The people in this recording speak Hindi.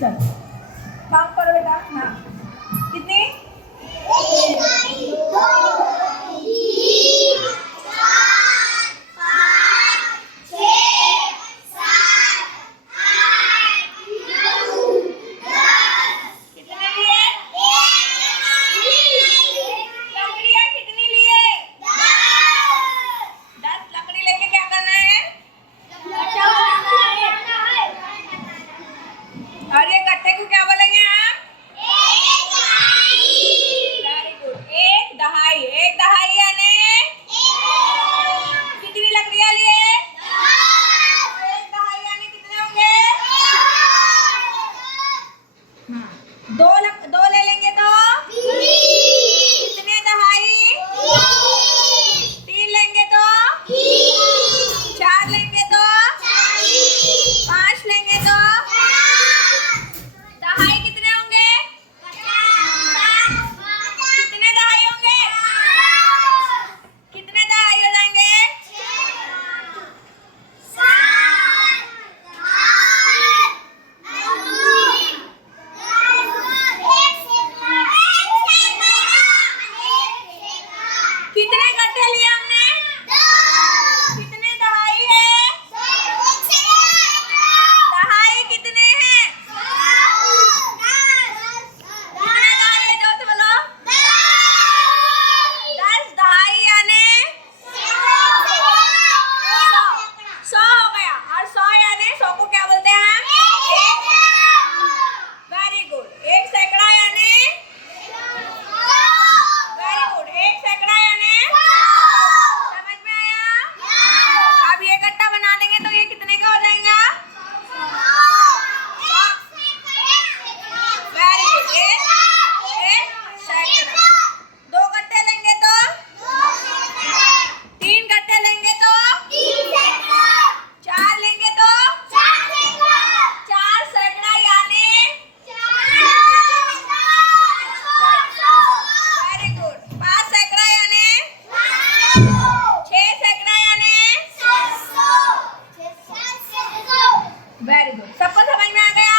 चलो काउंट करो बेटा। हाँ कितनी? और ये गट्टे को क्या बोलेंगे आप? Very good. एक दहाई। एक दहाई यानी कितनी लकड़ियां लिए? एक दहाई यानी कितने होंगे? दो ले लेंगे तो कितने दहाई? तीन लेंगे तो चार लेंगे तो पांच लेंगे तो दहाई कितने होंगे? कितने दहाई होंगे? कितने दहाई हो जाएंगे? कितने गट्टे लिए हमने? कितने दहाई है? दहाई कितने हैं? कितने दहाई है? जोर से बोलो। 10 दहाई यानी 100 हो गया। और 100 यानी 100 को क्या बोलते हैं हम? Very good. एक सैकड़ा यानी वेरी गुड। एक सैकड़ा यानी समझ में आया? अब ये गट्टा बना देंगे तो ये कितने का हो जाएगा? Very good. एक सैकड़ा। 2 गट्टे लेंगे तो 3 गट्टे लेंगे तो 4 लेंगे तो 4 सैकड़ा यानी वेरी गुड। 5 सैकड़ा यानी 6 सैकड़ा यानी वेरी गुड। सबको समझ में आ गया?